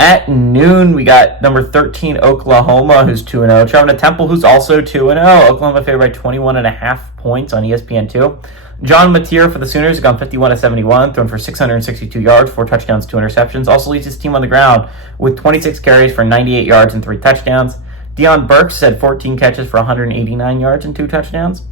At noon, we got number 13 Oklahoma, who's 2-0, traveling to Temple, who's also 2-0. Oklahoma favored by 21.5 points on ESPN2. John Mateer for the Sooners has gone 51-71, thrown for 662 yards, 4 touchdowns, 2 interceptions. Also leads his team on the ground with 26 carries for 98 yards and 3 touchdowns. Deion Burks had 14 catches for 189 yards and 2 touchdowns.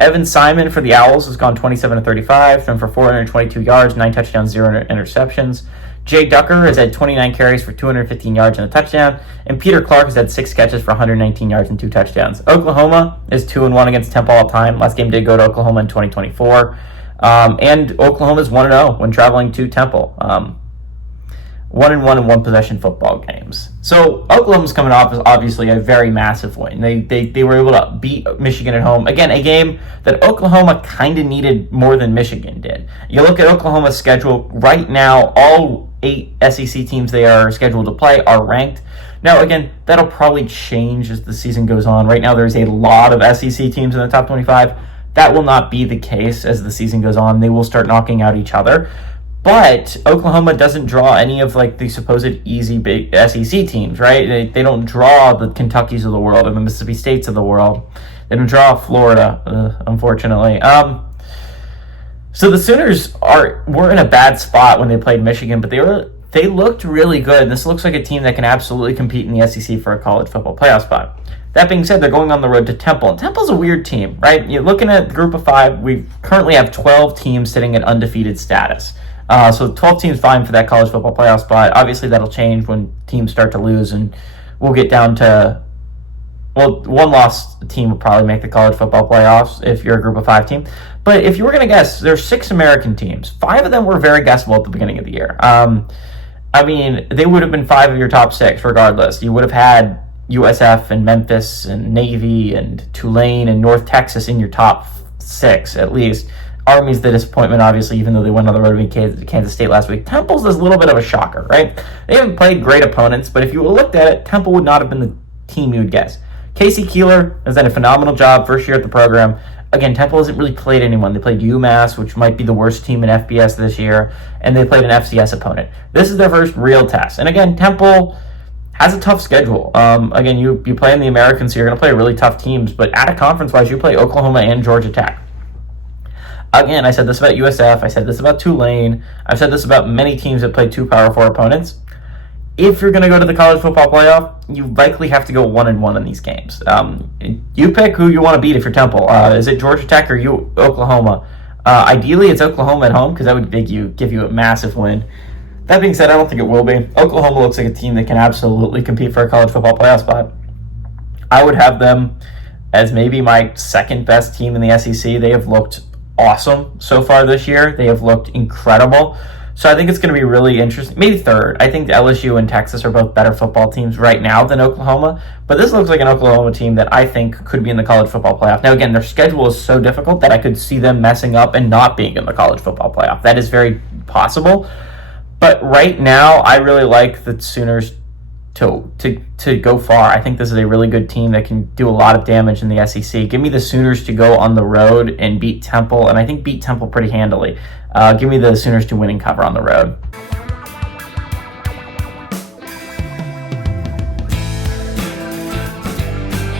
Evan Simon for the Owls has gone 27-35, thrown for 422 yards, 9 touchdowns, 0 interceptions. Jay Ducker has had 29 carries for 215 yards and a touchdown, and Peter Clark has had 6 catches for 119 yards and 2 touchdowns. Oklahoma is 2-1 against Temple all time. Last game did go to Oklahoma in 2024. And Oklahoma is 1-0 when traveling to Temple. 1-1 in one-possession football games. So Oklahoma's coming off as obviously a very massive win. They were able to beat Michigan at home. Again, a game that Oklahoma kind of needed more than Michigan did. You look at Oklahoma's schedule right now, all 8 SEC teams they are scheduled to play are ranked. Now, again, that'll probably change as the season goes on. Right now, there's a lot of SEC teams in the top 25. That will not be the case as the season goes on. They will start knocking out each other. But Oklahoma doesn't draw any of like the supposed easy big SEC teams, right? They don't draw the Kentuckys of the world or the Mississippi States of the world. They don't draw Florida, unfortunately. So the Sooners were in a bad spot when they played Michigan, but they looked really good. This looks like a team that can absolutely compete in the SEC for a college football playoff spot. That being said, they're going on the road to Temple. And Temple's a weird team, right? You're looking at the group of 5. We currently have 12 teams sitting at undefeated status. So 12 teams vying for that college football playoff spot. Obviously, that'll change when teams start to lose, and we'll get down to, well, one loss team will probably make the college football playoffs if you're a group of 5 team. But if you were going to guess, there's 6 American teams. 5 of them were very guessable at the beginning of the year. I mean, they would have been 5 of your top 6 regardless. You would have had USF and Memphis and Navy and Tulane and North Texas in your top 6 at least. Army's the disappointment, obviously, even though they went on the road to beat Kansas State last week. Temple's this little bit of a shocker, right? They haven't played great opponents, but if you looked at it, Temple would not have been the team you would guess. Casey Keeler has done a phenomenal job first year at the program. Again, Temple hasn't really played anyone. They played UMass, which might be the worst team in FBS this year, and they played an FCS opponent. This is their first real test. And again, Temple has a tough schedule. Again, you play in the American, so you're going to play really tough teams, but at a conference-wise, you play Oklahoma and Georgia Tech. Again, I said this about USF, I said this about Tulane, I've said this about many teams that play 2 Power 4 opponents. If you're going to go to the college football playoff, you likely have to go 1-1 in these games. You pick who you want to beat if you're Temple. Is it Georgia Tech or Oklahoma? Ideally, it's Oklahoma at home because that would give you a massive win. That being said, I don't think it will be. Oklahoma looks like a team that can absolutely compete for a college football playoff spot. I would have them as maybe my second best team in the SEC. They have looked awesome so far this year. They have looked incredible. So I think it's going to be really interesting. Maybe third. I think LSU and Texas are both better football teams right now than Oklahoma. But this looks like an Oklahoma team that I think could be in the college football playoff. Now, again, their schedule is so difficult that I could see them messing up and not being in the college football playoff. That is very possible. But right now, I really like the Sooners to go far. I think this is a really good team that can do a lot of damage in the SEC. Give me the Sooners to go on the road and beat Temple, and I think beat Temple pretty handily. Give me the Sooners to win and cover on the road.